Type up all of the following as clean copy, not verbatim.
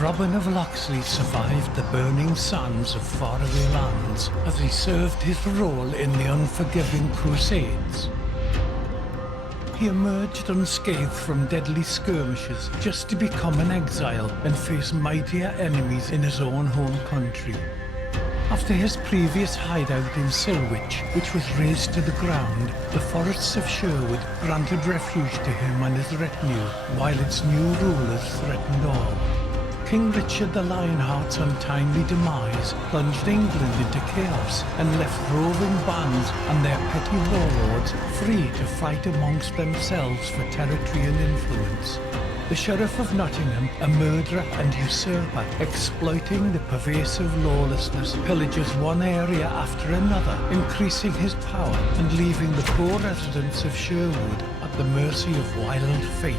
Robin of Locksley survived the burning sands of faraway lands as he served his role in the unforgiving Crusades. He emerged unscathed from deadly skirmishes just to become an exile and face mightier enemies in his own home country. After his previous hideout in Silwich, which was razed to the ground, the forests of Sherwood granted refuge to him and his retinue, while its new rulers threatened all. King Richard the Lionheart's untimely demise plunged England into chaos and left roving bands and their petty warlords free to fight amongst themselves for territory and influence. The Sheriff of Nottingham, a murderer and usurper, exploiting the pervasive lawlessness, pillages one area after another, increasing his power and leaving the poor residents of Sherwood at the mercy of wild fate.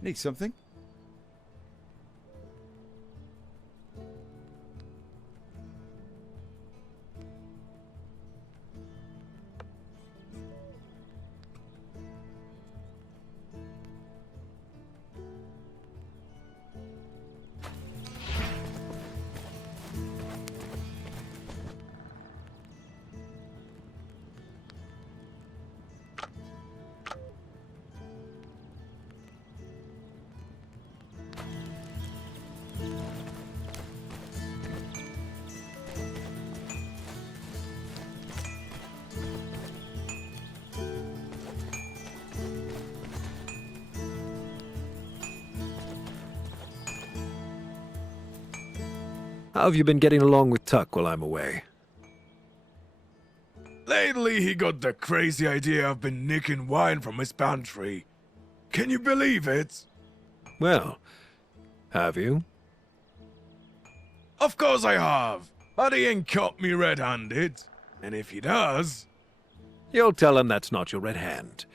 Need something? How have you been getting along with Tuck while I'm away? Lately, he got the crazy idea I've been nicking wine from his pantry. Can you believe it? Well, have you? Of course I have. But he ain't caught me red-handed. And if he does... You'll tell him that's not your red hand.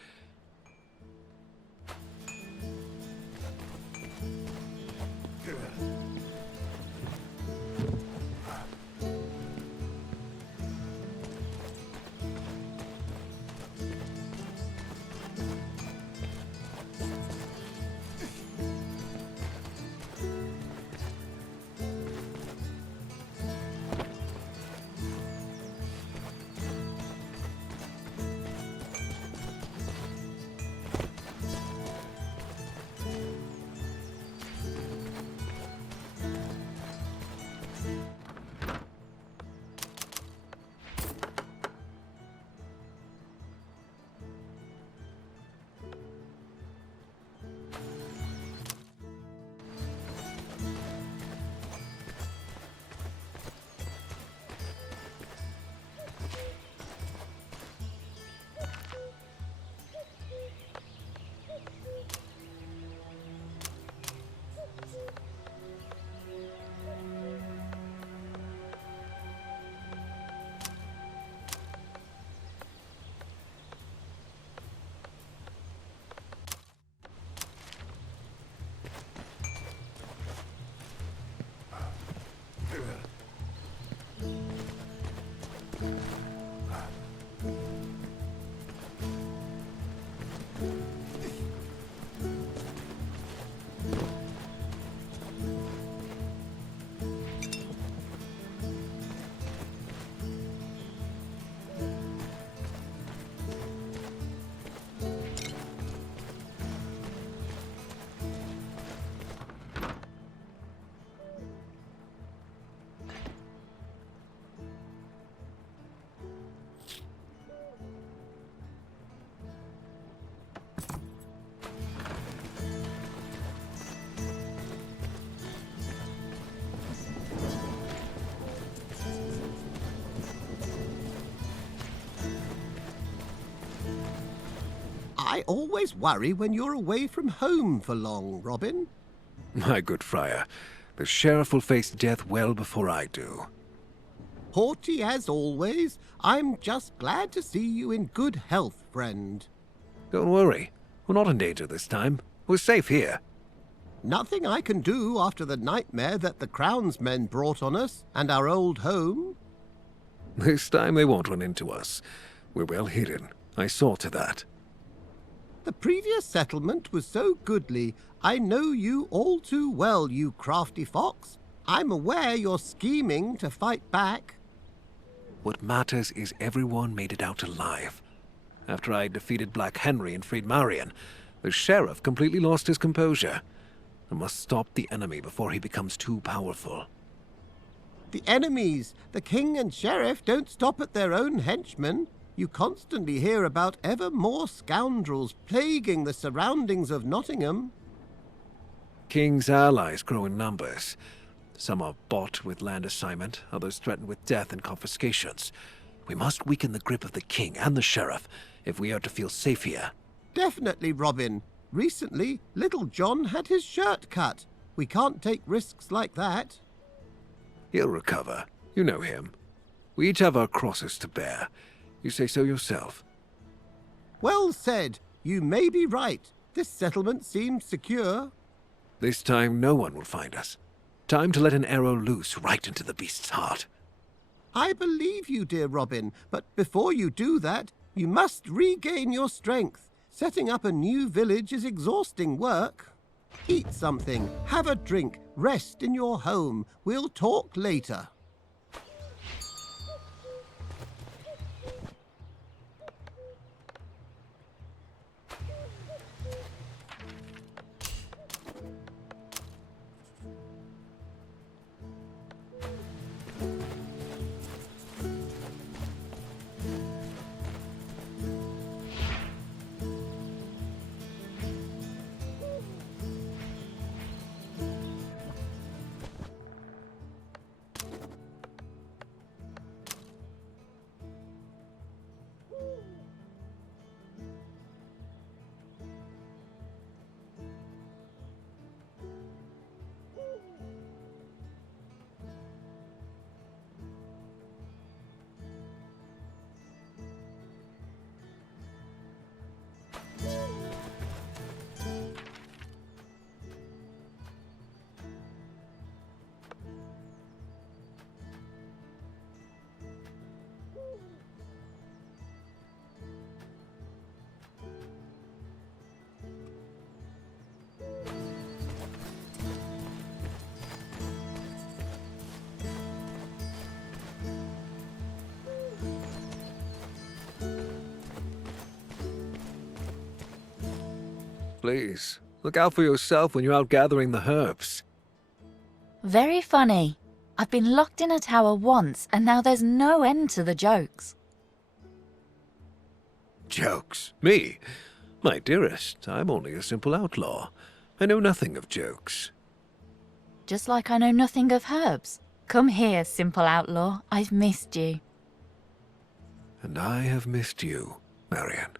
I always worry when you're away from home for long, Robin. My good friar, the sheriff will face death well before I do. Haughty as always, I'm just glad to see you in good health, friend. Don't worry. We're not in danger this time. We're safe here. Nothing I can do after the nightmare that the Crown's men brought on us and our old home. This time they won't run into us. We're well hidden. I saw to that. The previous settlement was so goodly. I know you all too well, you crafty fox. I'm aware you're scheming to fight back. What matters is everyone made it out alive. After I defeated Black Henry and freed Marion, the sheriff completely lost his composure. I must stop the enemy before he becomes too powerful. The enemies, the king and sheriff, don't stop at their own henchmen. You constantly hear about ever more scoundrels plaguing the surroundings of Nottingham. King's allies grow in numbers. Some are bought with land assignment, others threatened with death and confiscations. We must weaken the grip of the king and the sheriff if we are to feel safe here. Definitely, Robin. Recently, Little John had his shirt cut. We can't take risks like that. He'll recover. You know him. We each have our crosses to bear. You say so yourself. Well said. You may be right. This settlement seems secure. This time no one will find us. Time to let an arrow loose right into the beast's heart. I believe you, dear Robin, but before you do that, you must regain your strength. Setting up a new village is exhausting work. Eat something, have a drink, rest in your home. We'll talk later. Please, look out for yourself when you're out gathering the herbs. Very funny. I've been locked in a tower once, and now there's no end to the jokes. Jokes? Me? My dearest, I'm only a simple outlaw. I know nothing of jokes. Just like I know nothing of herbs. Come here, simple outlaw. I've missed you. And I have missed you, Marion.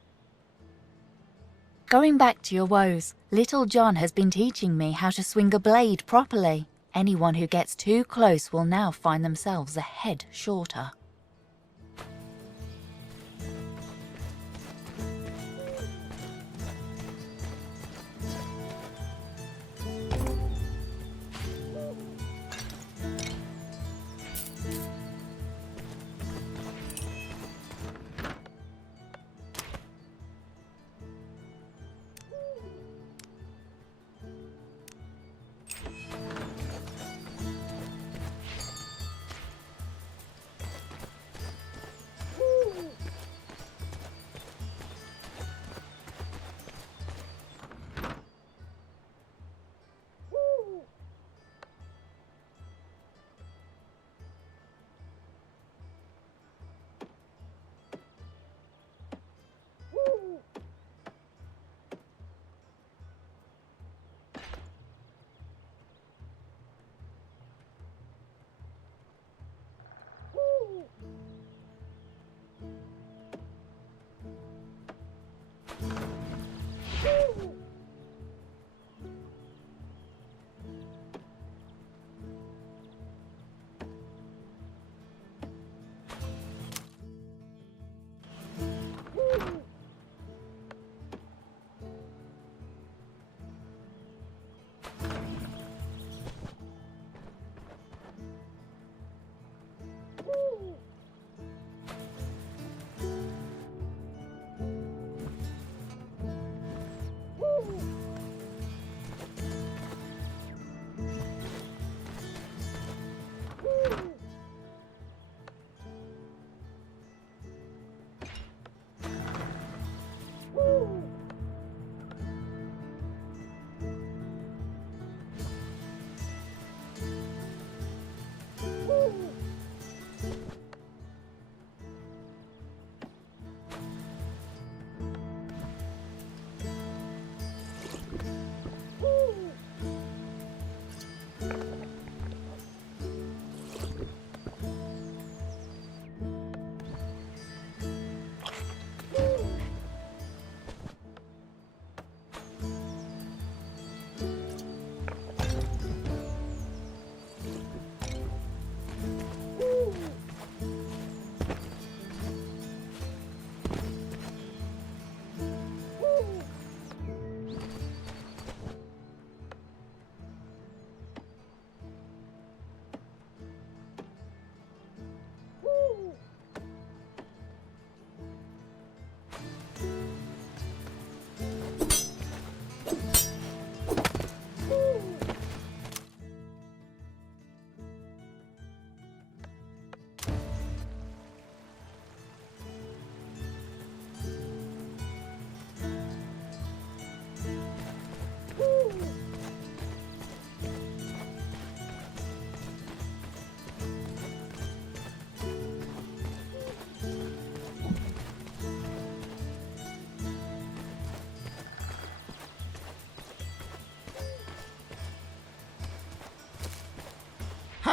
Going back to your woes, Little John has been teaching me how to swing a blade properly. Anyone who gets too close will now find themselves a head shorter.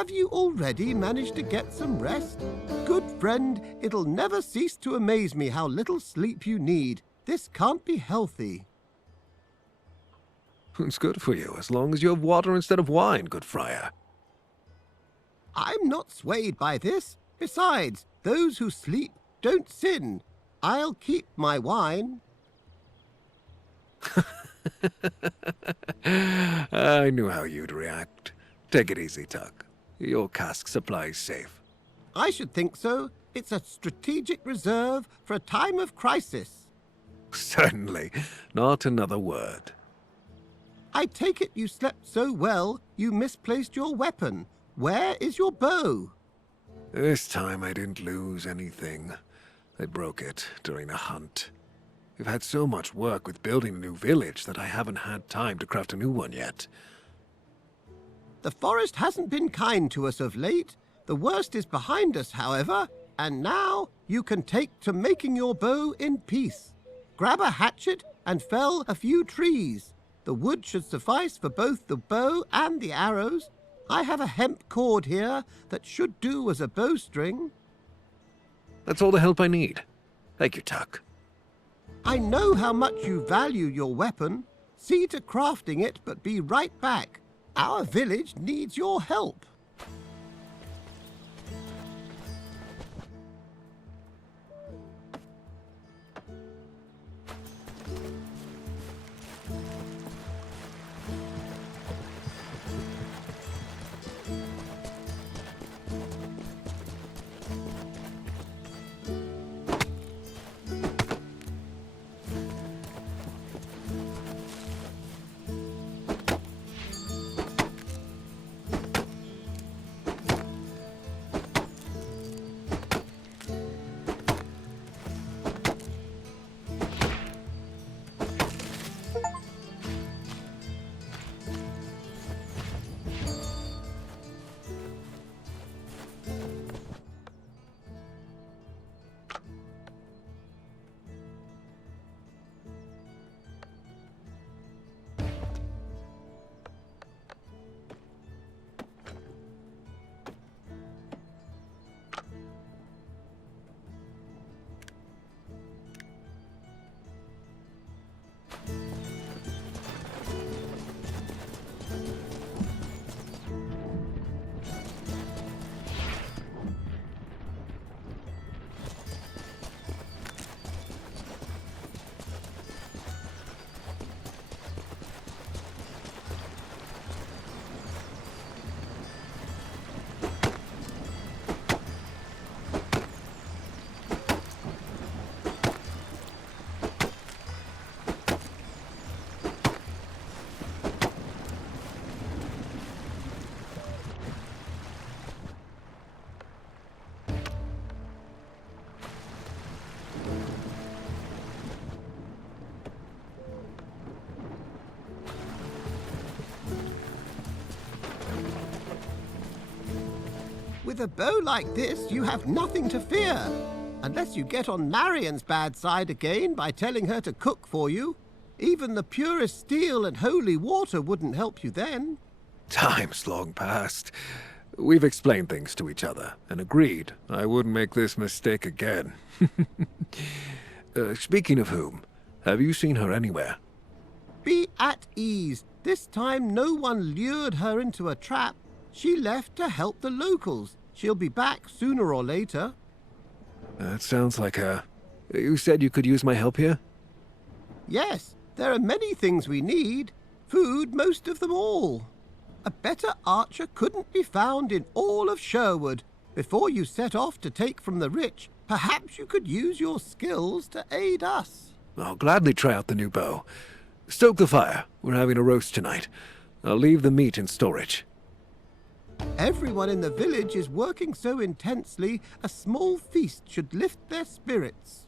Have you already managed to get some rest? Good friend, it'll never cease to amaze me how little sleep you need. This can't be healthy. It's good for you, as long as you have water instead of wine, good friar. I'm not swayed by this. Besides, those who sleep don't sin. I'll keep my wine. I knew how you'd react. Take it easy, Tuck. Your cask supply's safe. I should think so. It's a strategic reserve for a time of crisis. Certainly. Not another word. I take it you slept so well, you misplaced your weapon. Where is your bow? This time I didn't lose anything. I broke it during a hunt. We've had so much work with building a new village that I haven't had time to craft a new one yet. The forest hasn't been kind to us of late. The worst is behind us, however, and now you can take to making your bow in peace. Grab a hatchet and fell a few trees. The wood should suffice for both the bow and the arrows. I have a hemp cord here that should do as a bowstring. That's all the help I need. Thank you, Tuck. I know how much you value your weapon. See to crafting it, but be right back. Our village needs your help. With a bow like this, you have nothing to fear. Unless you get on Marion's bad side again by telling her to cook for you. Even the purest steel and holy water wouldn't help you then. Time's long past. We've explained things to each other and agreed I wouldn't make this mistake again. Speaking of whom, have you seen her anywhere? Be at ease. This time no one lured her into a trap. She left to help the locals. She'll be back sooner or later. That sounds like her. You said you could use my help here? Yes, there are many things we need. Food, most of them all. A better archer couldn't be found in all of Sherwood. Before you set off to take from the rich, perhaps you could use your skills to aid us. I'll gladly try out the new bow. Stoke the fire. We're having a roast tonight. I'll leave the meat in storage. Everyone in the village is working so intensely, a small feast should lift their spirits.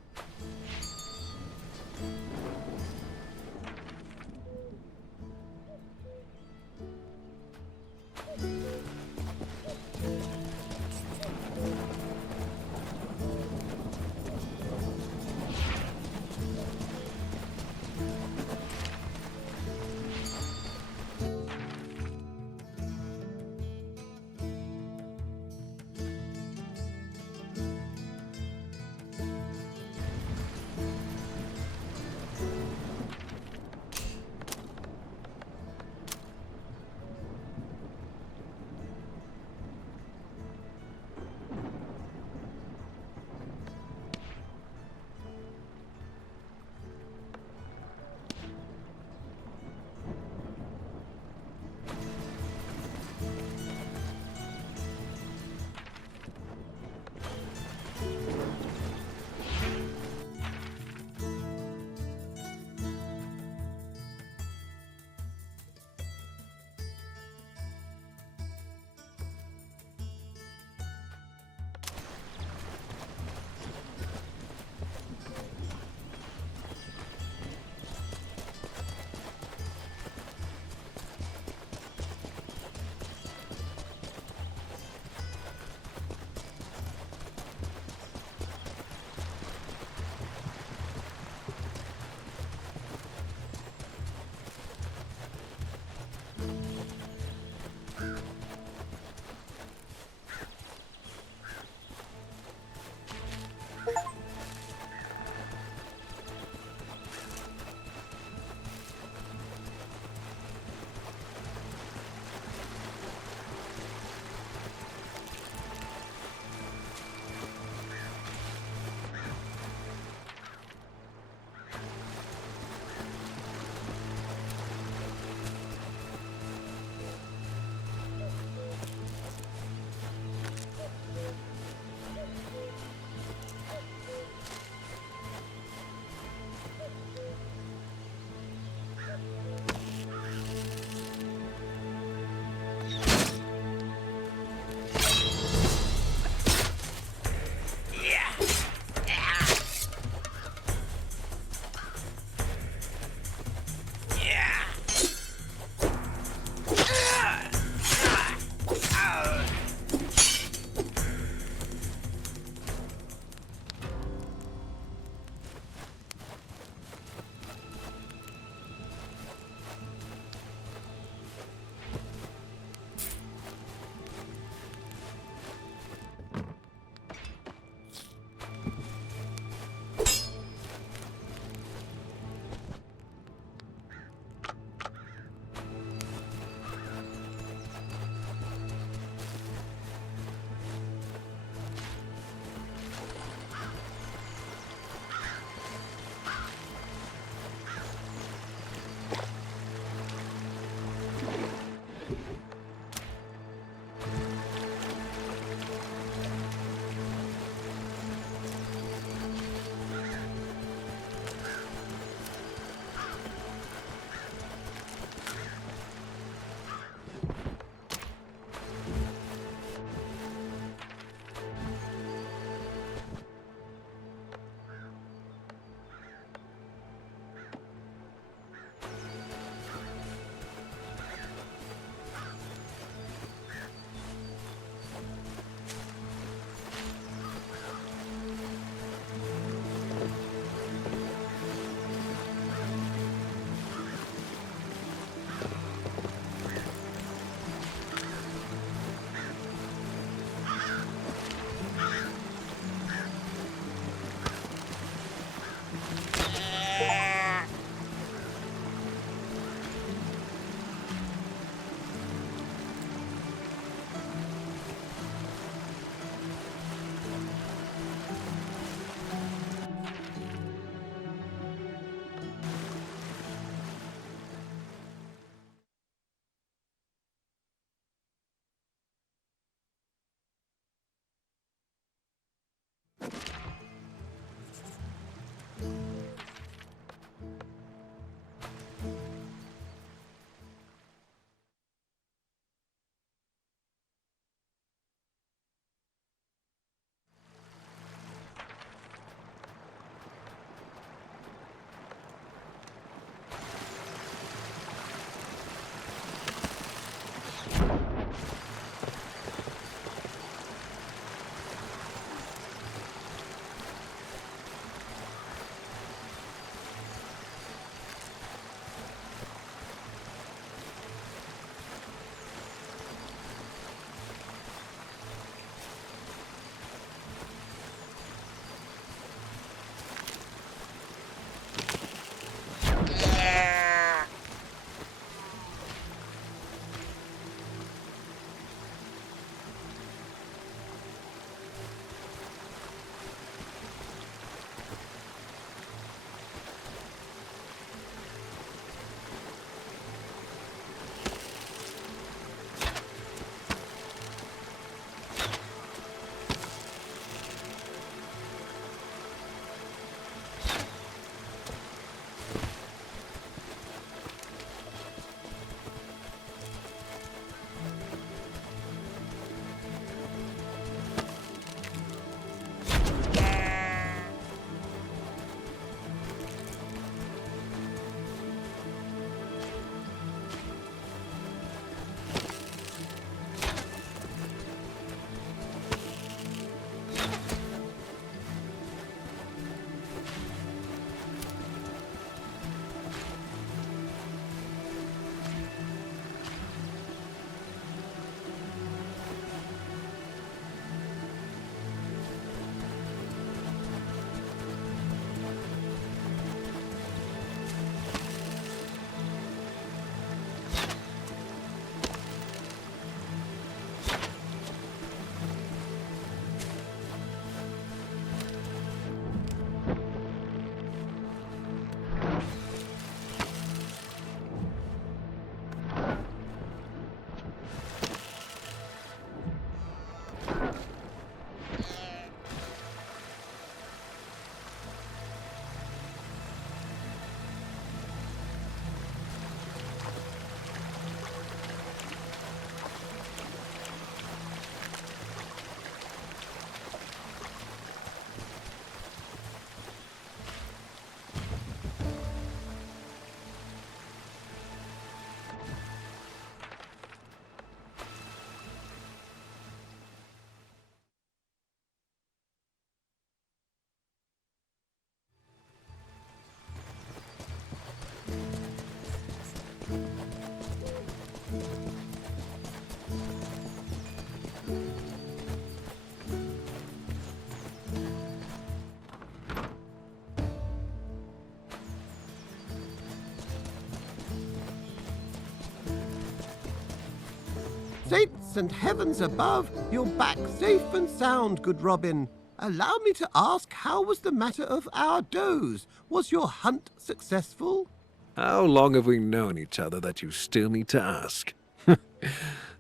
saints and heavens above, you're back safe and sound, good Robin. Allow me to ask, how was the matter of our does? Was your hunt successful? How long have we known each other that you still need to ask?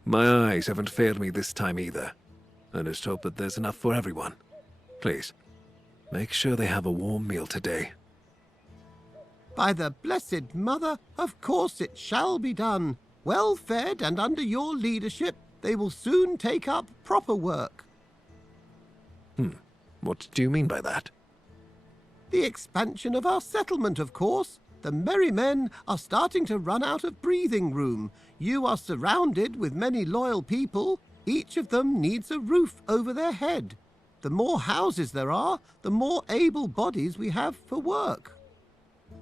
My eyes haven't failed me this time either. I just hope that there's enough for everyone. Please, make sure they have a warm meal today. By the Blessed Mother, of course it shall be done. Well fed and under your leadership, they will soon take up proper work. What do you mean by that? The expansion of our settlement, of course. The merry men are starting to run out of breathing room. You are surrounded with many loyal people. Each of them needs a roof over their head. The more houses there are, the more able bodies we have for work.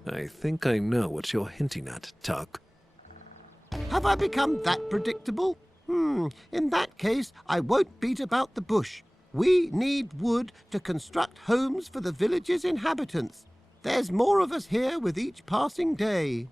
I think I know what you're hinting at, Tuck. Have I become that predictable? In that case, I won't beat about the bush. We need wood to construct homes for the village's inhabitants. There's more of us here with each passing day.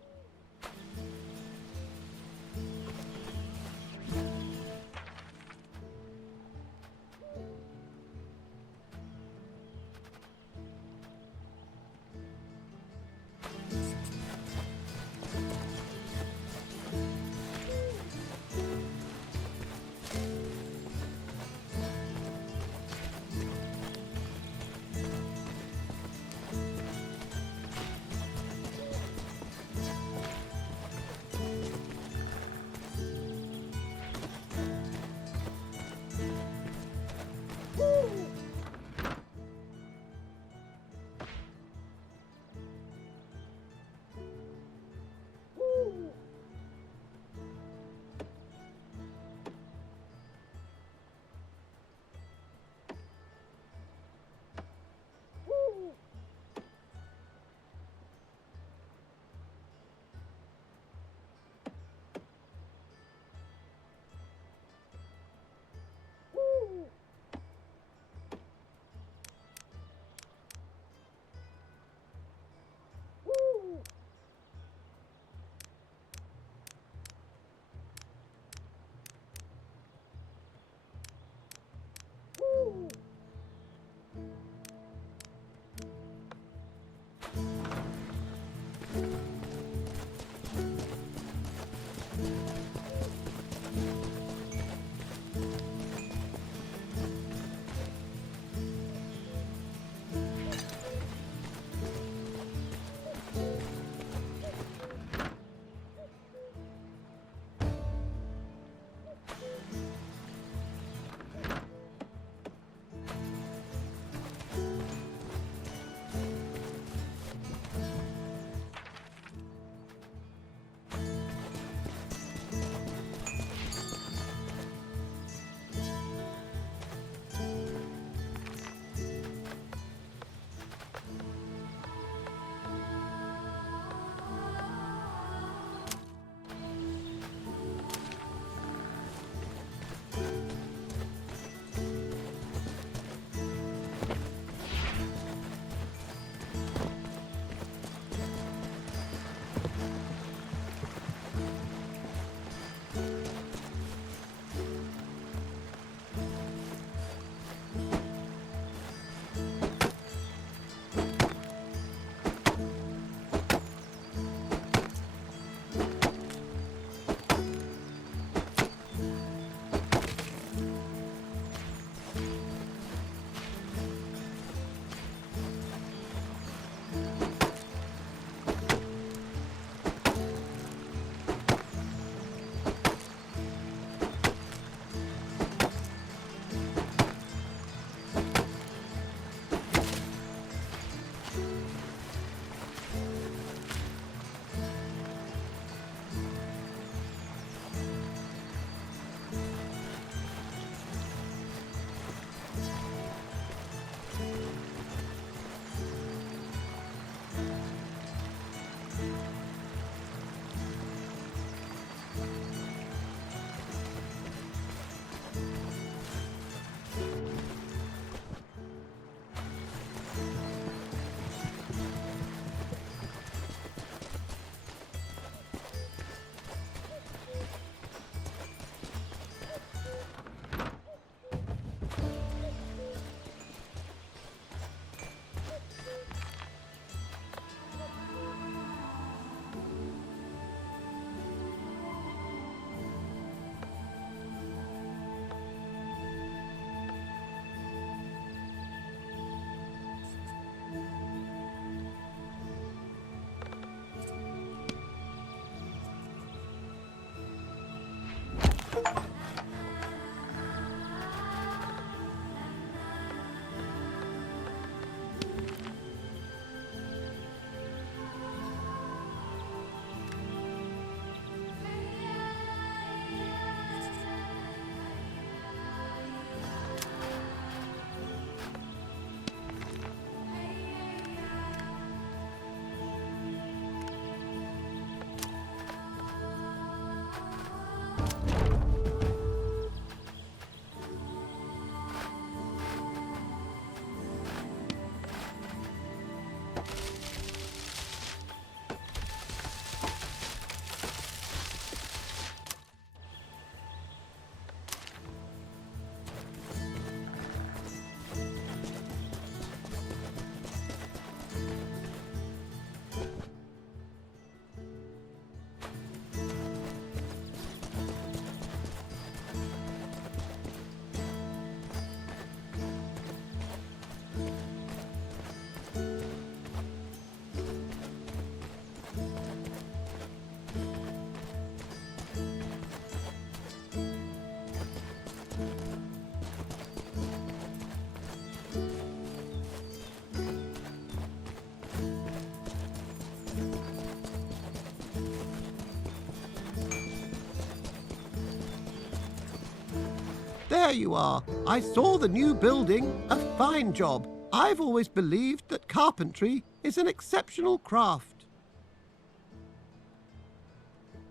There you are. I saw the new building. A fine job. I've always believed that carpentry is an exceptional craft.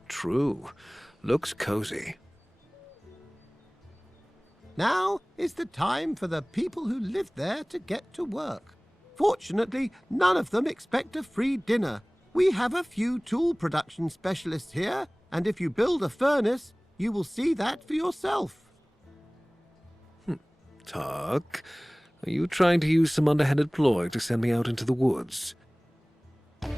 True. Looks cozy. Now is the time for the people who live there to get to work. Fortunately, none of them expect a free dinner. We have a few tool production specialists here, and if you build a furnace, you will see that for yourself. Tuck, are you trying to use some underhanded ploy to send me out into the woods?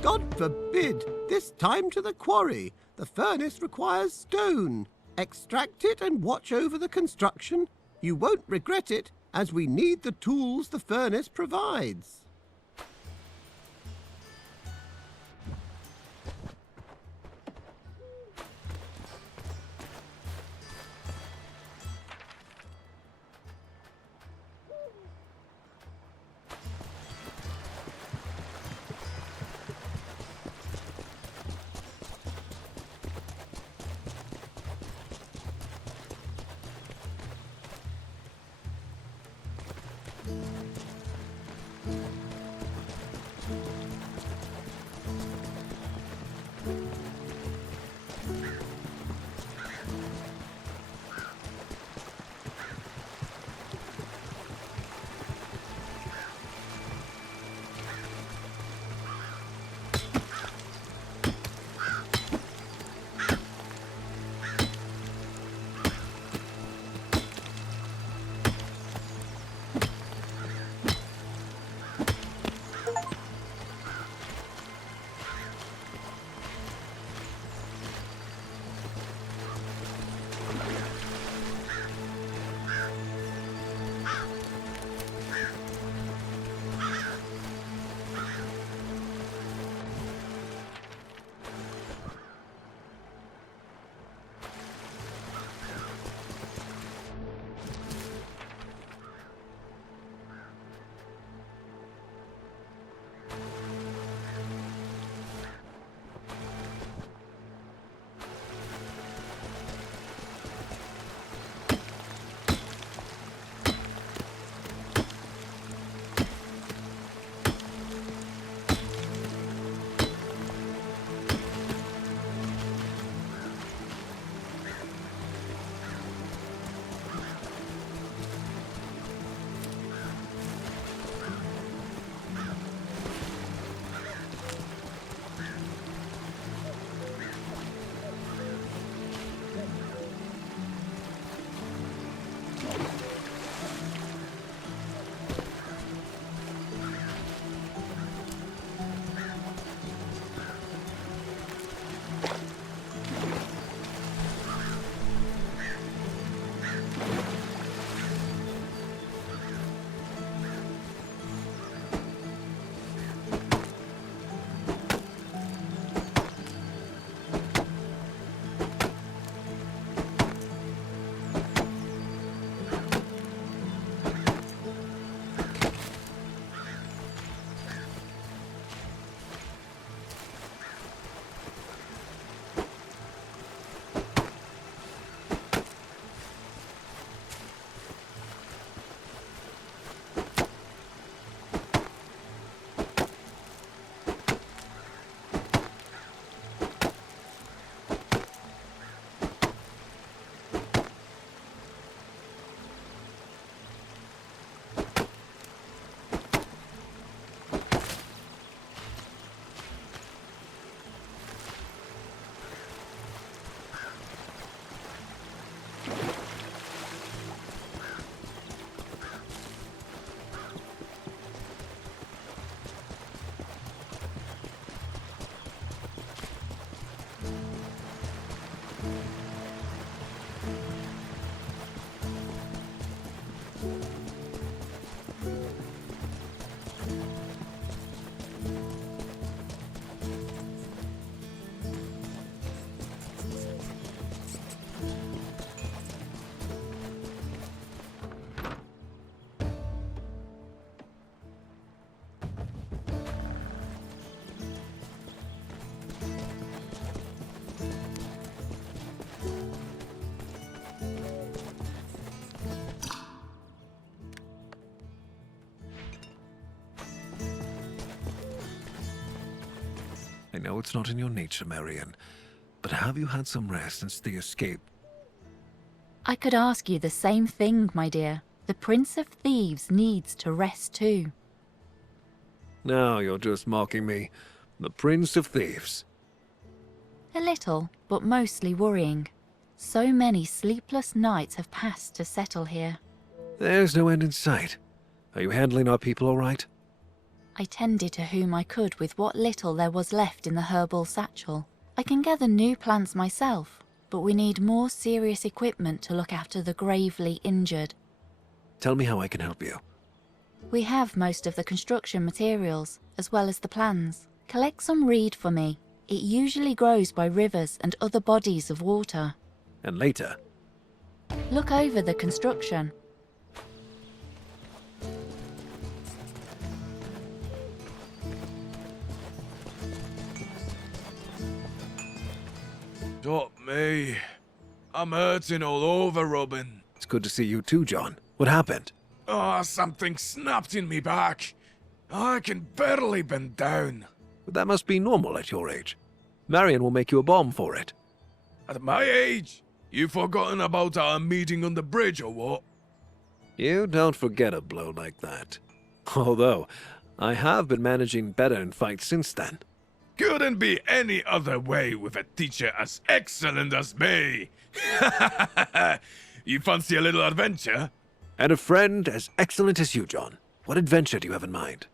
God forbid! This time to the quarry. The furnace requires stone. Extract it and watch over the construction. You won't regret it, as we need the tools the furnace provides. know it's not in your nature, Marion, but have you had some rest since the escape? I could ask you the same thing, my dear. The Prince of Thieves needs to rest too. Now you're just mocking me. The Prince of Thieves. A little, but mostly worrying. So many sleepless nights have passed to settle here. There's no end in sight. Are you handling our people all right? I tended to whom I could with what little there was left in the herbal satchel. I can gather new plants myself, but we need more serious equipment to look after the gravely injured. Tell me how I can help you. We have most of the construction materials, as well as the plans. Collect some reed for me. It usually grows by rivers and other bodies of water. And later, Look over the construction. Stop me. I'm hurting all over, Robin. it's good to see you too, John. What happened? Oh, something snapped in me back. I can barely bend down. But that must be normal at your age. Marion will make you a balm for it. At my age, you forgotten about our meeting on the bridge or what? You don't forget a blow like that. Although, I have been managing better in fights since then. Couldn't be any other way with a teacher as excellent as me. You fancy a little adventure? And a friend as excellent as you, John. What adventure do you have in mind?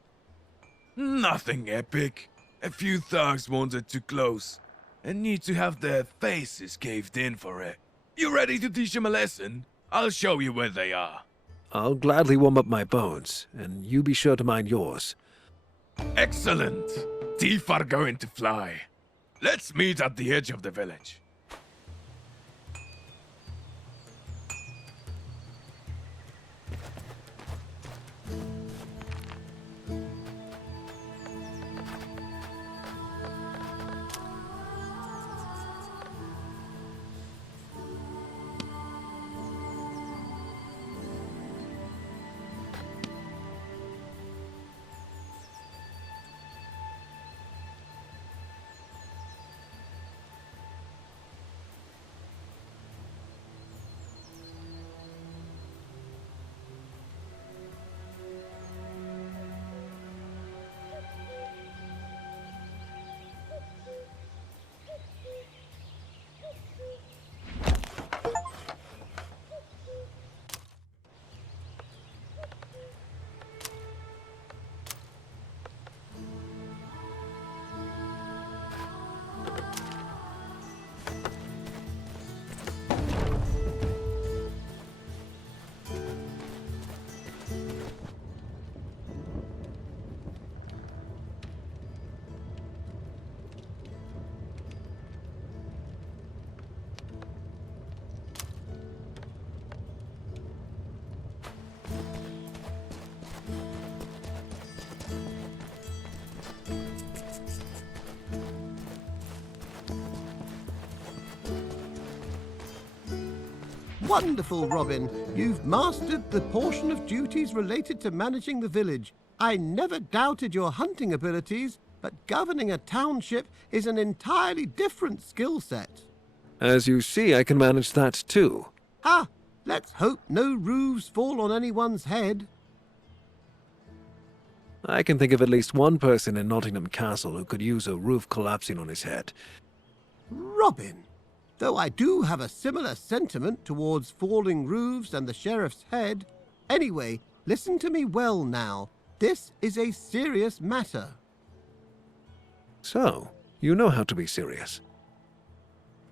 Nothing epic. A few thugs wanted too close and need to have their faces caved in for it. You ready to teach them a lesson? I'll show you where they are. I'll gladly warm up my bones, and you be sure to mind yours. Excellent. Teeth are going to fly. Let's meet at the edge of the village. Wonderful, Robin. You've mastered the portion of duties related to managing the village. I never doubted your hunting abilities, but governing a township is an entirely different skill set. As you see, I can manage that too. Ha! Let's hope no roofs fall on anyone's head. I can think of at least one person in Nottingham Castle who could use a roof collapsing on his head. Robin, though I do have a similar sentiment towards falling roofs and the sheriff's head. Anyway, listen to me well now. This is a serious matter. So, you know how to be serious.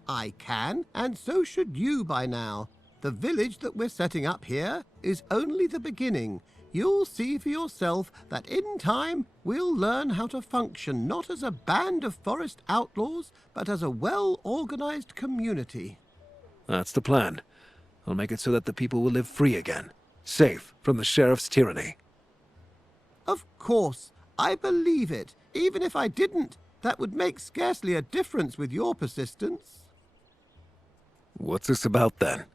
I can, and so should you by now. The village that we're setting up here is only the beginning. You'll see for yourself that in time we'll learn how to function not as a band of forest outlaws, but as a well-organized community. That's the plan. I'll make it so that the people will live free again, safe from the sheriff's tyranny. Of course, I believe it. Even if I didn't, that would make scarcely a difference with your persistence. What's this about then?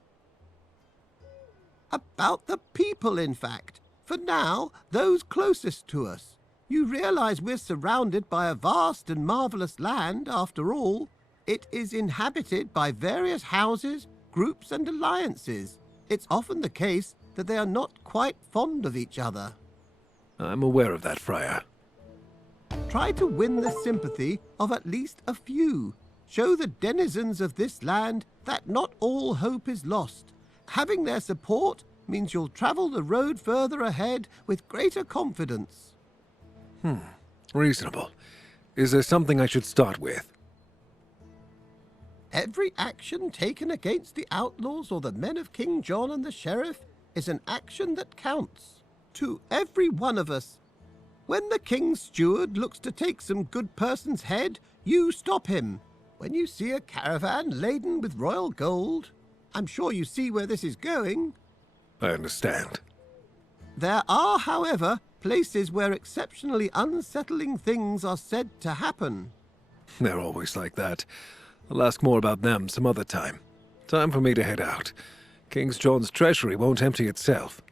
About the people, in fact. For now, those closest to us. You realize we're surrounded by a vast and marvelous land, after all. It is inhabited by various houses, groups, and alliances. It's often the case that they are not quite fond of each other. I'm aware of that, Friar. Try to win the sympathy of at least a few. Show the denizens of this land that not all hope is lost. Having their support means you'll travel the road further ahead with greater confidence. Reasonable. Is there something I should start with? Every action taken against the outlaws or the men of King John and the sheriff is an action that counts. To every one of us. When the king's steward looks to take some good person's head, you stop him. When you see a caravan laden with royal gold, I'm sure you see where this is going. I understand. There are, however, places where exceptionally unsettling things are said to happen. They're always like that. I'll ask more about them some other time. Time for me to head out. King's John's treasury won't empty itself.